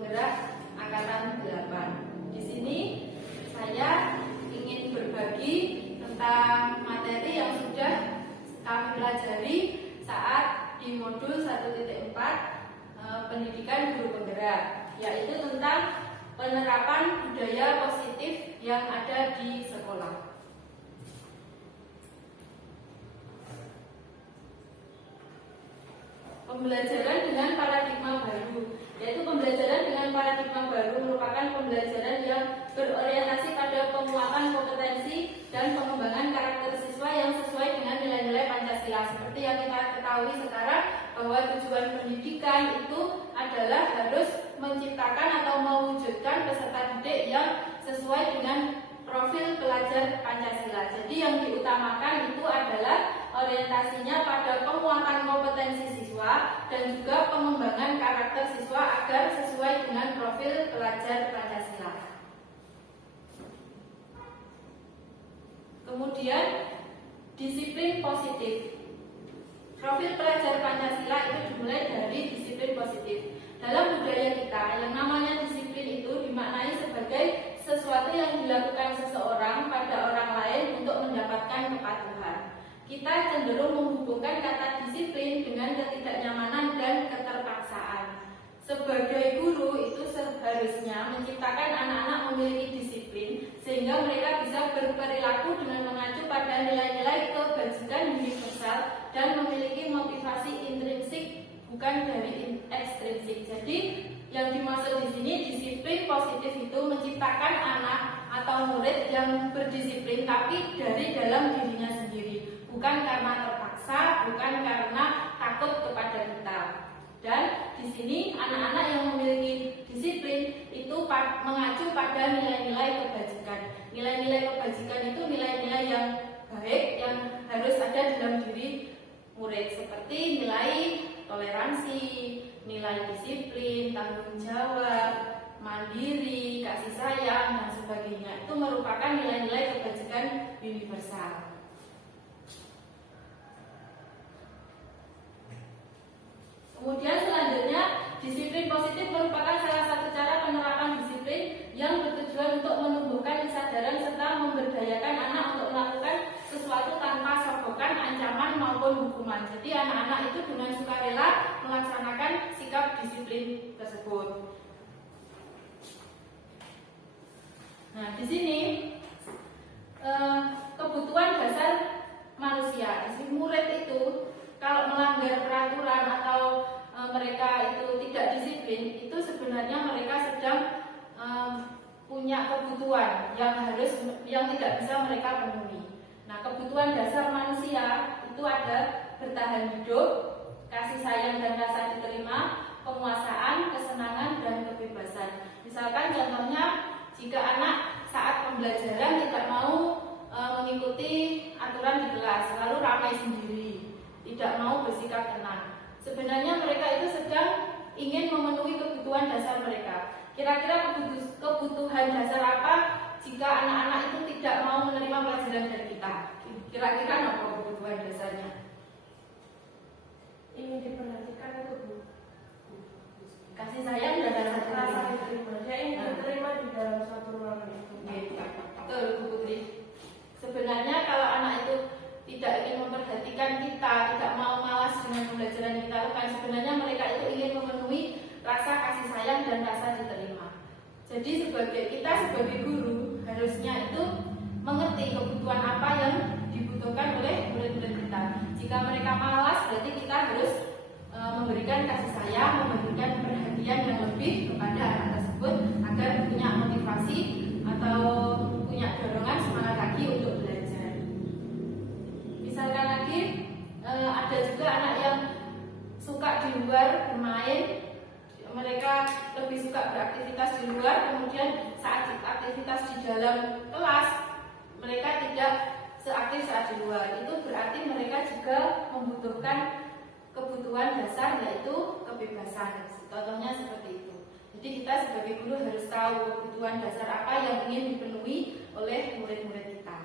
penggerak angkatan 8. Di sini saya ingin berbagi tentang materi yang sudah kami pelajari saat di modul 1.4 pendidikan guru penggerak, yaitu tentang penerapan budaya positif yang ada di sekolah. Pembelajaran dengan paradigma baru, yaitu pembelajaran dengan paradigma baru merupakan pembelajaran yang berorientasi pada penguatan kompetensi dan pengembangan karakter siswa yang sesuai dengan nilai-nilai Pancasila. Seperti yang kita ketahui sekarang, bahwa tujuan pendidikan itu adalah harus menciptakan atau mewujudkan peserta didik yang sesuai dengan profil pelajar Pancasila. Jadi yang diutamakan itu adalah orientasinya pada penguatan kompetensi siswa dan juga pengembangan karakter siswa agar sesuai dengan profil pelajar Pancasila. Kemudian disiplin positif. Profil pelajar Pancasila itu dimulai dari disiplin positif. Dalam budaya kita, yang namanya disiplin itu dimaknai sebagai sesuatu yang dilakukan seseorang pada orang lain untuk mendapatkan kepatuhan. Kita cenderung menghubungkan kata disiplin dengan ketidaknyamanan dan keterpaksaan. Sebagai guru itu seharusnya menciptakan anak-anak memiliki disiplin sehingga mereka bisa berperilaku dengan mengacu pada nilai-nilai kebajikan universal dan memiliki motivasi intrinsik bukan dari ekstrinsik. Jadi yang dimaksud di sini disiplin positif itu menciptakan anak atau murid yang berdisiplin tapi dari dalam dirinya sendiri, bukan karena terpaksa, bukan karena takut kepada kita. Dan di sini anak-anak yang memiliki disiplin itu mengacu pada nilai-nilai kebajikan. Nilai-nilai kebajikan itu nilai-nilai yang baik yang harus ada dalam diri murid, seperti nilai toleransi, nilai disiplin, tanggung jawab, mandiri, kasih sayang, dan sebagainya. Itu merupakan nilai-nilai kebajikan universal. Kemudian selanjutnya, disiplin positif merupakan salah satu cara penerapan disiplin yang bertujuan untuk menumbuhkan kesadaran serta memberdayakan anak untuk melakukan sesuatu tanpa sogokan, ancaman maupun hukuman. Jadi anak-anak itu dengan sukarela melaksanakan sikap disiplin tersebut. Nah, di sini kebutuhan dasar manusia. Di sini murid itu kalau melanggar peraturan atau mereka itu tidak disiplin, itu sebenarnya mereka sedang punya kebutuhan yang tidak bisa mereka penuhi. Nah, kebutuhan dasar manusia itu ada bertahan hidup, kasih sayang dan rasa diterima, penguasaan, kesenangan dan kebebasan. Misalkan contohnya, jika anak saat pembelajaran tidak mau mengikuti aturan di kelas, lalu ramai sendiri, tidak mau bersikap tenang. Sebenarnya mereka itu sedang ingin memenuhi kebutuhan dasar mereka. Kira-kira kebutuhan dasar apa jika anak-anak itu tidak mau menerima pelajaran dari kita? Kira-kira apa kebutuhan dasarnya? Ingin diperhatikan itu, Bu. Kasih sayang dan rasa diterima. Dia ingin diterima di dalam suatu ruangan itu. Betul, Bu Putri. Sebenarnya kalau anak itu tidak ingin memperhatikan kita, tidak mau malas dengan pembelajaran yang kita lakukan, sebenarnya mereka itu ingin memenuhi rasa kasih sayang dan rasa diterima. Jadi kita sebagai guru harusnya itu mengerti kebutuhan apa yang dibutuhkan oleh murid-murid kita. Jika mereka malas, berarti kita harus memberikan kasih sayang, memberikan perhatian yang lebih kepada anak tersebut agar punya motivasi atau punya dorongan semangat lagi untuk belajar. Misalkan lagi ada juga anak yang suka di luar bermain, mereka lebih suka beraktivitas di luar, kemudian saat aktivitas di dalam kelas mereka tidak seaktif saat di luar. Itu berarti mereka juga membutuhkan kebutuhan dasar, yaitu kebebasan. Contohnya seperti itu. Jadi kita sebagai guru harus tahu kebutuhan dasar apa yang ingin dipenuhi oleh murid-murid kita.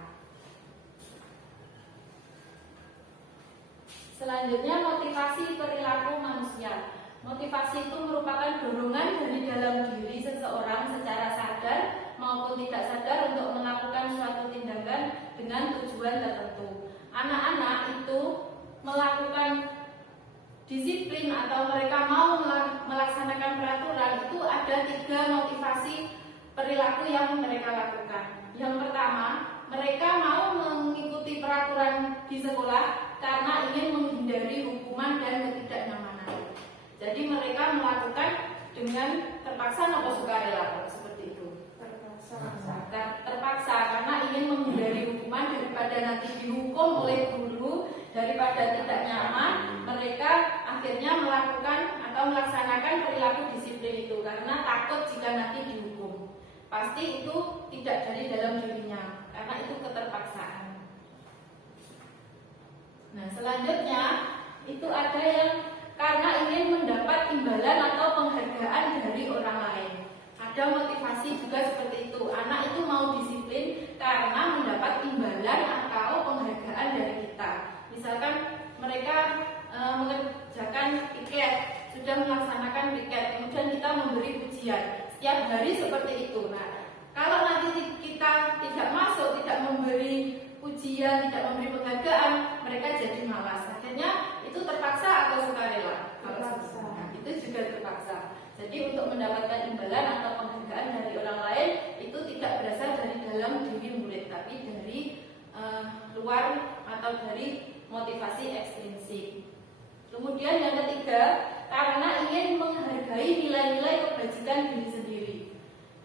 Selanjutnya, motivasi perilaku manusia. Motivasi itu merupakan dorongan dari dalam tujuan tertentu. Anak-anak itu melakukan disiplin atau mereka mau melaksanakan peraturan itu ada 3 motivasi perilaku yang mereka lakukan. Yang pertama, mereka mau mengikuti peraturan di sekolah karena ingin menghindari hukuman dan ketidaknyamanan. Jadi mereka melakukan dengan terpaksa atau sukarela seperti itu. Terpaksa karena ingin menghindari hukuman daripada nanti dihukum oleh guru, daripada tidak nyaman, mereka akhirnya melakukan atau melaksanakan perilaku disiplin itu karena takut jika nanti dihukum. Pasti itu tidak dari dalam dirinya karena itu keterpaksaan. Nah, selanjutnya itu ada yang karena ingin mendapat imbalan atau penghargaan dari orang lain. Ada motivasi juga seperti itu. Anak itu mau disiplin karena mendapat imbalan atau penghargaan dari kita. Misalkan mereka mengerjakan piket, sudah melaksanakan piket, kemudian kita memberi pujian setiap hari seperti itu. Nah, kalau nanti kita tidak masuk, tidak memberi pujian, tidak memberi penghargaan, mereka jadi malas. Akhirnya itu terpaksa atau sukarela? Terpaksa. Nah, itu juga terpaksa. Jadi untuk mendapatkan imbalan atau penghargaan dari orang lain itu tidak berasal dari dalam diri murid, tapi dari luar atau dari motivasi ekstrinsik. Kemudian yang ketiga, karena ingin menghargai nilai-nilai kebajikan diri sendiri.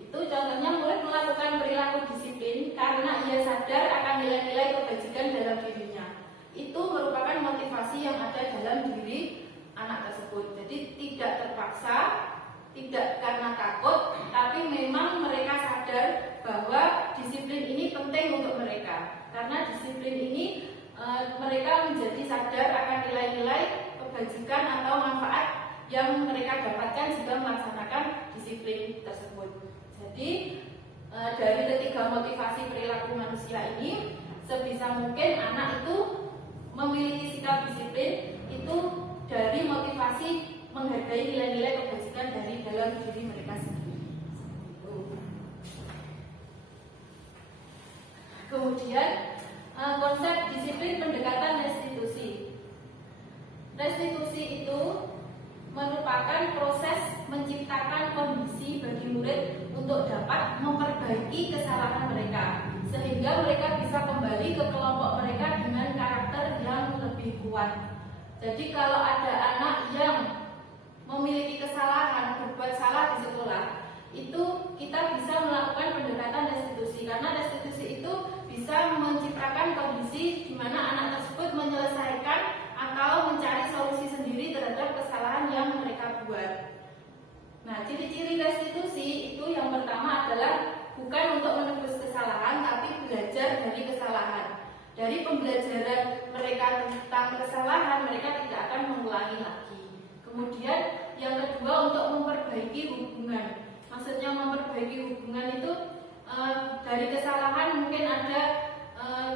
Itu contohnya murid melakukan perilaku disiplin karena ia sadar akan nilai-nilai kebajikan dalam dirinya. Itu merupakan motivasi yang ada dalam diri anak tersebut. Jadi tidak terpaksa, tidak karena takut, tapi memang mereka sadar bahwa disiplin ini penting untuk mereka. Karena disiplin ini mereka menjadi sadar akan nilai-nilai kebajikan atau manfaat yang mereka dapatkan jika melaksanakan disiplin tersebut. Jadi dari ketiga motivasi perilaku manusia ini, sebisa mungkin anak itu memiliki sikap disiplin itu dari motivasi menghargai nilai-nilai kebajikan dari dalam diri mereka sendiri. Kemudian konsep disiplin pendekatan restitusi. Restitusi itu merupakan proses menciptakan kondisi bagi murid untuk dapat memperbaiki kesalahan mereka sehingga mereka bisa kembali ke kelompok mereka dengan karakter yang lebih kuat. Jadi kalau ada anak yang memiliki kesalahan, berbuat salah di sekolah, itu kita bisa melakukan pendekatan restitusi karena restitusi itu bisa menciptakan kondisi di mana anak tersebut menyelesaikan atau mencari solusi sendiri terhadap kesalahan yang mereka buat. Nah, ciri-ciri restitusi itu yang pertama adalah bukan untuk menebus kesalahan, tapi belajar dari kesalahan. Dari pembelajaran mereka tentang kesalahan, mereka tidak akan mengulangi lagi. Kemudian yang kedua untuk memperbaiki hubungan. Maksudnya memperbaiki hubungan itu dari kesalahan mungkin ada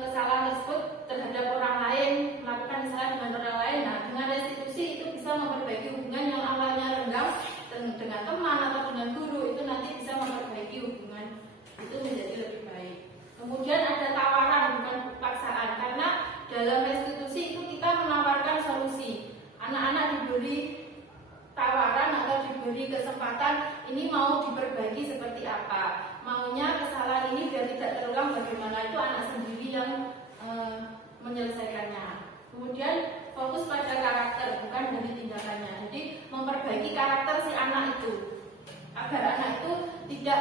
kesalahan tersebut terhadap orang lain, melakukan kesalahan dengan orang lain. Nah, dengan restitusi itu bisa memperbaiki hubungan yang awalnya renggang dengan teman atau dengan guru, itu nanti bisa memperbaiki hubungan itu menjadi lebih baik. Kemudian ada tawaran bukan paksaan, karena dalam restitusi itu kita menawarkan solusi. Anak-anak diberi tawaran atau diberi kesempatan ini mau diperbaiki seperti apa, maunya kesalahan ini biar tidak terulang bagaimana, itu anak sendiri yang menyelesaikannya. Kemudian fokus pada karakter bukan dari tindakannya. Jadi memperbaiki karakter si anak itu agar anak itu tidak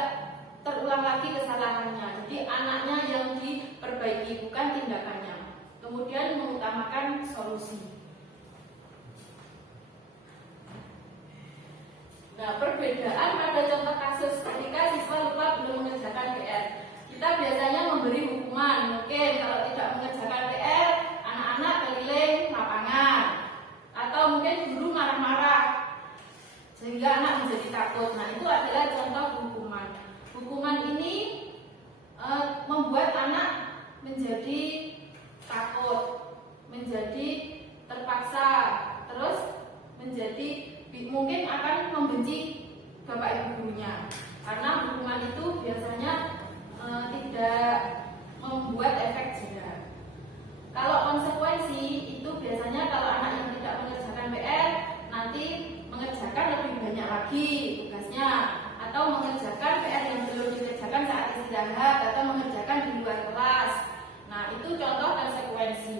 terulang lagi kesalahannya. Jadi anaknya yang diperbaiki bukan tindakannya. Kemudian mengutamakan solusi. Nah, perbedaan pada contoh kasus ketika siswa lupa belum mengerjakan PR. Kita biasanya memberi hukuman. Mungkin kalau tidak mengerjakan PR, anak-anak keliling lapangan. Atau mungkin guru marah-marah sehingga anak menjadi takut. Nah, itu adalah contoh hukuman. Hukuman ini membuat anak menjadi takut, menjadi terpaksa, terus menjadi mungkin akan membenci bapak ibu gurunya karena hukuman itu biasanya tidak membuat efek jera. tidurnya, atau mengerjakan PR yang belum dikerjakan saat istirahat, atau mengerjakan di luar kelas. Nah, itu contoh konsekuensi.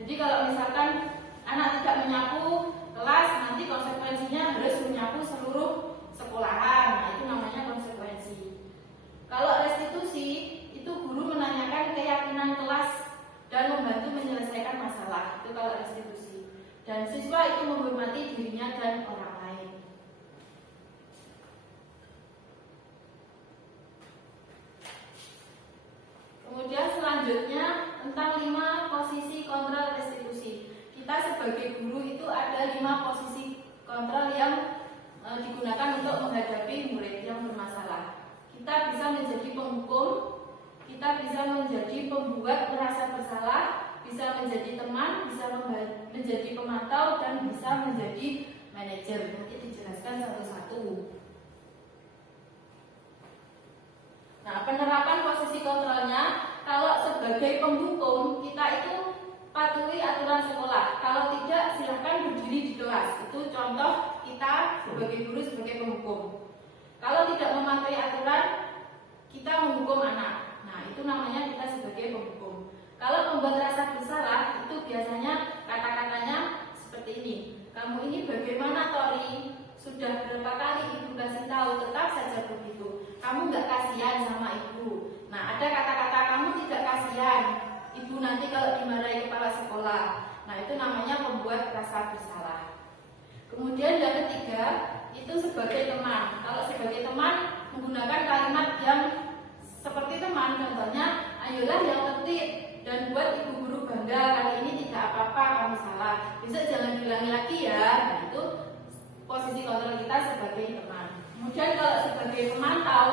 Jadi kalau misalkan anak tidak menyapu kelas, nanti konsekuensinya harus menyapu seluruh sekolahan. Nah, itu namanya konsekuensi. Kalau restitusi, itu guru menanyakan keyakinan kelas dan membantu menyelesaikan masalah. Itu kalau restitusi. Dan siswa itu menghormati dirinya dan orang lain. Kemudian selanjutnya tentang 5 posisi kontrol restitusi. Kita sebagai guru itu ada 5 posisi kontrol yang digunakan untuk menghadapi murid yang bermasalah. Kita bisa menjadi penghukum, kita bisa menjadi pembuat merasa bersalah, bisa menjadi teman, bisa menjadi pemantau, dan bisa menjadi manajer. Nanti dijelaskan satu-satu. Nah, penerapan posisi kontrolnya, kalau sebagai penghukum kita itu patuhi aturan sekolah. Kalau tidak, silahkan berdiri di kelas. Itu contoh kita sebagai guru, sebagai penghukum. Kalau tidak mematuhi aturan, kita menghukum anak. Nah, itu namanya kita sebagai penghukum. Kalau membuat rasa bersalah, itu biasanya kata-katanya seperti ini. Kamu ini bagaimana, Tori? Sudah berapa kali ibu kasih tahu, tetap saja begitu. Kamu nggak kasihan sama ibu. Nah, ada kata-kata kamu tidak kasihan ibu nanti kalau dimarahi kepala sekolah. Nah, itu namanya membuat rasa bersalah. Kemudian yang ketiga, itu sebagai teman. Kalau sebagai teman, menggunakan kalimat yang seperti teman. Contohnya, ayolah yang tertib dan buat ibu guru bangga. Kali ini tidak apa-apa, kamu salah. Besok jangan diulangi lagi ya. Nah, itu posisi kontrol kita sebagai teman. Kemudian kalau sebagai pemantau,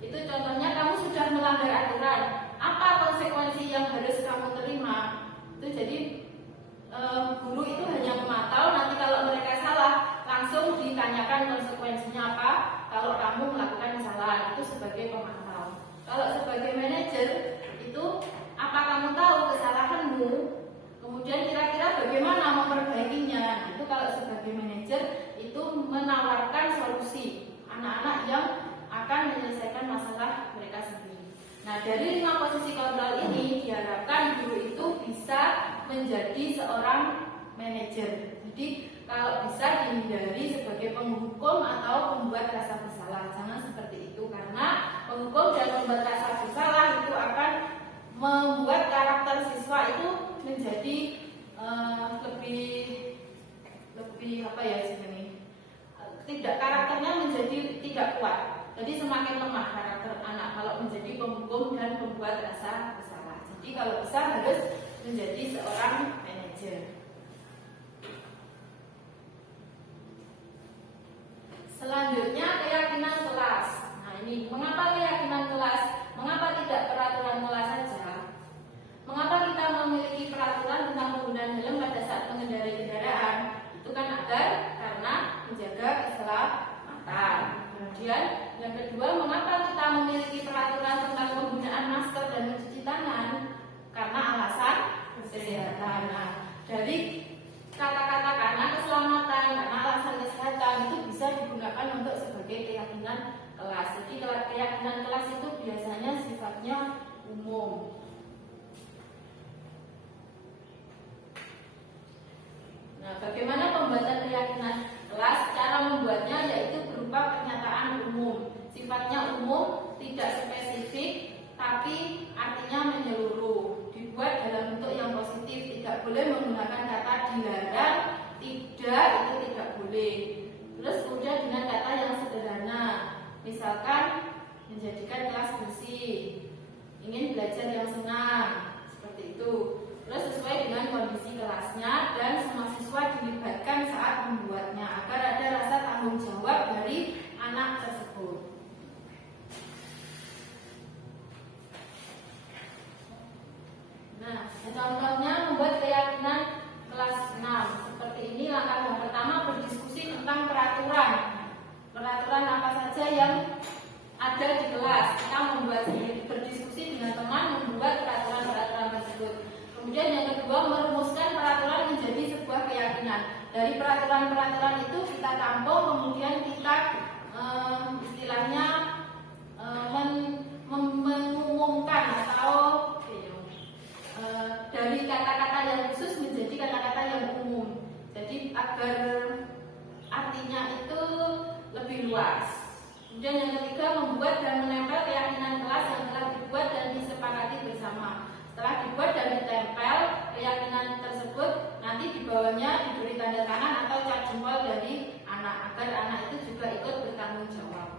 itu contohnya kamu sudah melanggar aturan. Apa konsekuensi yang harus kamu terima? Itu jadi guru itu hanya memantau. Nanti kalau mereka salah, langsung ditanyakan konsekuensinya apa. Kalau kamu melakukan kesalahan, itu sebagai pemantau. Kalau sebagai manajer, itu apa kamu tahu kesalahanmu? Kemudian kira-kira bagaimana memperbaikinya? Itu kalau sebagai manajer itu menawarkan solusi anak-anak yang akan menyelesaikan masalah mereka sendiri. Nah, dari 5 posisi kontrol ini diharapkan guru itu bisa menjadi seorang manajer. Jadi kalau bisa dihindari sebagai penghukum atau pembuat rasa bersalah. Jangan seperti itu, karena penghukum dan pembuat rasa bersalah itu akan membuat karakter siswa itu menjadi lebih apa ya sini, tidak, karakternya menjadi tidak kuat. Jadi semakin lemah karakter anak kalau menjadi penghukum dan membuat rasa bersalah. Jadi kalau bisa harus menjadi seorang manajer. Selanjutnya keyakinan kelas. Nah, ini mengapa keyakinan kelas? Mengapa tidak peraturan kelas saja? Mengapa kita memiliki peraturan tentang penggunaan helm pada saat mengendarai kendaraan? Itu kan karena menjaga keselamatan. Kemudian yang kedua, mengapa kita memiliki peraturan tentang penggunaan masker dan mencuci tangan? Karena alasan kesehatan. Nah, dari kata-kata karena keselamatan, karena alasan kesehatan itu bisa digunakan untuk sebagai keyakinan kelas. Jadi keyakinan kelas itu biasanya sifatnya umum. Nah, bagaimana pembuatan keyakinan kelas? Cara membuatnya yaitu berupa pernyataan umum. Sifatnya umum, tidak spesifik, tapi artinya menyeluruh. Dibuat dalam bentuk yang positif, tidak boleh menggunakan kata dilarang, tidak, itu tidak boleh. Terus kemudian dengan kata yang sederhana, misalkan menjadikan kelas bersih, ingin belajar yang senang, seperti itu. Terus sesuai dengan kondisi kelasnya dan semua siswa dilibatkan saat membuatnya agar ada rasa tanggung jawab dari anak tersebut. Nah, contohnya membuat keyakinan kelas 6. Seperti ini, langkah yang pertama berdiskusi tentang peraturan. Peraturan apa saja yang ada di kelas. Kita membuat berdiskusi dengan teman membuat peraturan-peraturan tersebut. Kemudian yang kedua, merumuskan peraturan menjadi sebuah keyakinan. Dari peraturan-peraturan itu kita tampung, kemudian kita agar artinya itu lebih luas. Kemudian yang ketiga, membuat dan menempel keyakinan kelas yang telah dibuat dan disepakati bersama. Setelah dibuat dan ditempel keyakinan tersebut, nanti di bawahnya diberi tanda tangan atau cap jempol dari anak agar anak itu juga ikut bertanggung jawab.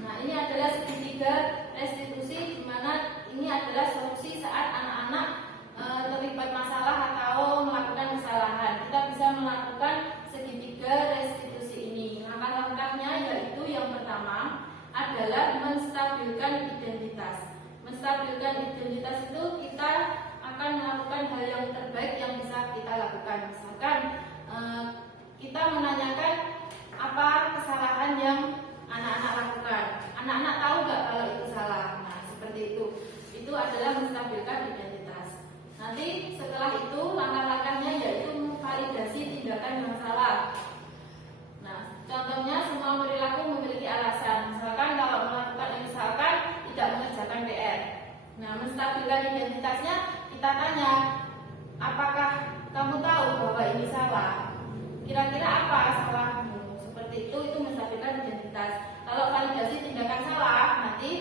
Nah, ini adalah segitiga restitusi, di mana ini adalah solusi saat anak-anak terlibat masalah atau melakukan kesalahan. Kita bisa melakukan segitiga restitusi ini. Langkah-langkahnya yaitu yang pertama adalah menstabilkan identitas. Menstabilkan identitas itu kita akan melakukan hal yang terbaik yang bisa kita lakukan. Misalkan kita menanyakan apa kesalahan yang anak-anak lakukan. Anak-anak tahu nggak kalau itu salah? Nah, seperti itu. Itu adalah menstabilkan identitas. Nanti setelah itu langkah-langkahnya yaitu validasi tindakan yang salah. Nah, contohnya semua perilaku memiliki alasan. Misalkan kalau misalkan tidak mengerjakan PR. Nah, menstabilkan identitasnya kita tanya, apakah kamu tahu bahwa ini salah? Kira-kira apa salahmu? Seperti itu menstabilkan identitas. Kalau validasi tindakan salah, nanti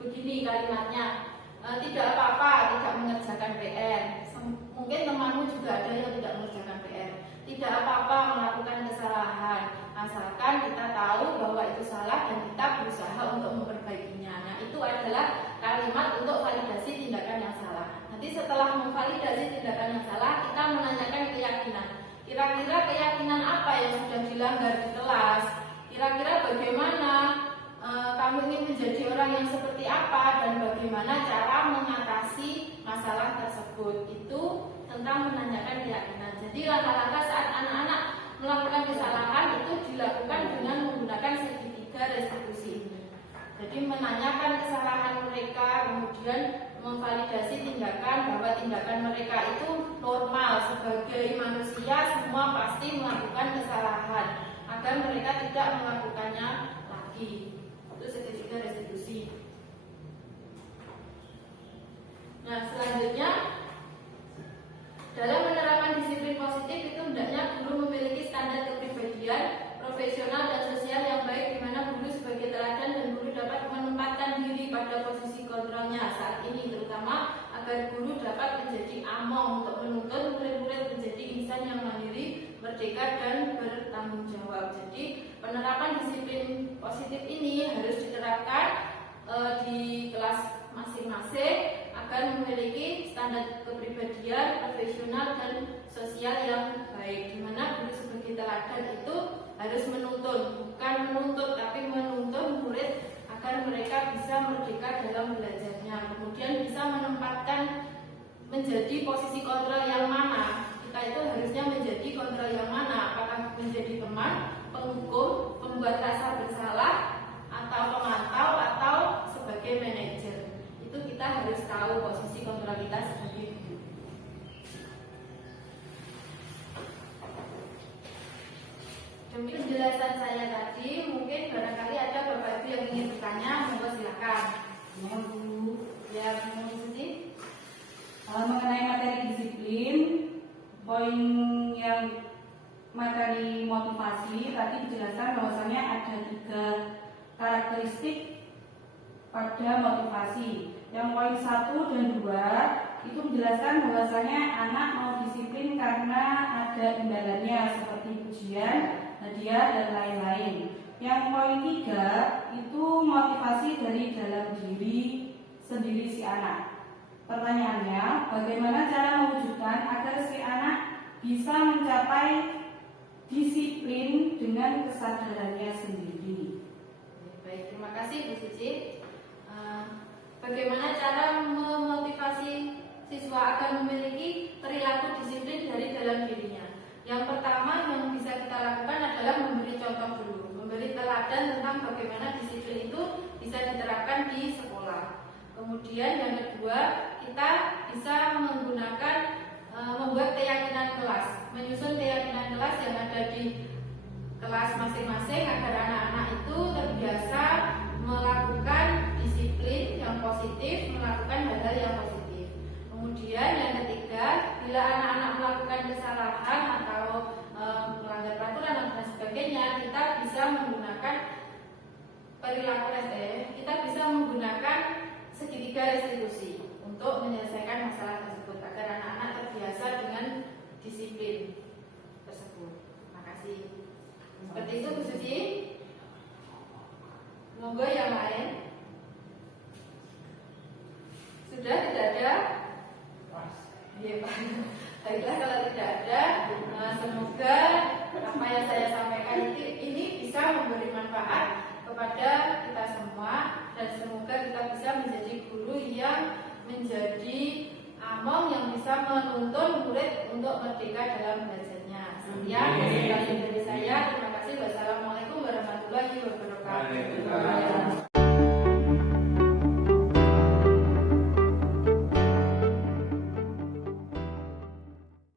begini kalimatnya, tidak apa-apa tidak mengerjakan PR. Mungkin temanmu juga ada yang tidak mengerjakan PR. Tidak apa-apa melakukan kesalahan, asalkan kita tahu bahwa itu salah dan kita berusaha untuk memperbaikinya. Nah, itu adalah kalimat untuk validasi tindakan yang salah. Nanti setelah memvalidasi tindakan yang salah, kita menanyakan keyakinan. Kira-kira keyakinan apa yang sudah dilanggar di kelas? Kira-kira bagaimana kamu ingin menjadi orang yang seperti apa dan bagaimana cara mengatasi masalah tersebut. Itu tentang menanyakan keyakinan. Jadi langkah-langkah saat anak-anak melakukan kesalahan itu dilakukan dengan menggunakan segitiga restitusi ini. Jadi menanyakan kesalahan mereka, kemudian memvalidasi tindakan bahwa tindakan mereka itu normal. Sebagai manusia semua pasti melakukan kesalahan agar mereka tidak melakukannya lagi. Itu segitiga restitusi. Nah, selanjutnya dalam menerapkan disiplin positif itu hendaknya guru memiliki standar kepribadian, profesional dan sosial yang baik, di mana guru sebagai teladan dan guru dapat menempatkan diri pada posisi kontrolnya saat ini, terutama agar guru dapat menjadi among untuk menuntut murid-murid menjadi insan yang mandiri, merdeka dan bertanggung jawab. Jadi penerapan disiplin positif ini harus diterapkan di kelas masing-masing agar memiliki standar kepribadian, profesional dan sosial yang baik, di mana guru sebagai teladan itu harus menuntun, bukan menuntut tapi menuntun murid agar mereka bisa merdeka dalam belajarnya, kemudian bisa menempatkan menjadi posisi kontrol yang mana. Kita itu harusnya menjadi kontrol yang mana, apakah menjadi teman, penghukum, pembuat rasa bersalah, atau pemantau, atau sebagai manajer. Itu kita harus tahu posisi kontrol kita sebagai guru. Demi penjelasan saya tadi, mungkin barangkali ada Bapak Ibu yang ingin bertanya, monggo silakan. Ya, Bu Suci. Mengenai materi disiplin, poin yang materi motivasi tadi dijelaskan bahwasanya ada 3 karakteristik pada motivasi. Yang poin 1 dan 2 itu menjelaskan bahwasanya anak mau disiplin karena ada imbalannya seperti ujian, hadiah dan lain-lain. Yang poin 3 itu motivasi dari dalam diri sendiri si anak. Pertanyaannya, bagaimana cara mewujudkan agar si anak bisa mencapai disiplin dengan kesadarannya sendiri? Baik, terima kasih Bu Suci. Bagaimana cara memotivasi siswa agar memiliki perilaku disiplin dari dalam dirinya? Yang pertama yang bisa kita lakukan adalah memberi contoh dulu, memberi teladan tentang bagaimana disiplin itu bisa diterapkan di sekolah. Kemudian yang kedua, kita bisa menggunakan membuat keyakinan kelas, menyusun keyakinan kelas yang ada di kelas masing-masing agar anak-anak itu terbiasa melakukan disiplin yang positif, melakukan hal-hal yang positif. Kemudian yang ketiga, bila anak-anak melakukan kesalahan atau melanggar peraturan dan sebagainya, kita bisa menggunakan perilaku kita bisa menggunakan segitiga restitusi untuk menyelesaikan masalah tersebut agar anak-anak terbiasa dengan disiplin tersebut. Terima kasih. Seperti itu Bu Suci. Monggo yang lain. Sudah tidak ada? Iya Pak. Baiklah kalau tidak ada, semoga apa yang saya sampaikan ini bisa memberi manfaat kepada kita semua dan semoga kita bisa menjadi guru yang menjadi among yang bisa menuntun murid untuk merdeka dalam belajarnya. Sekian.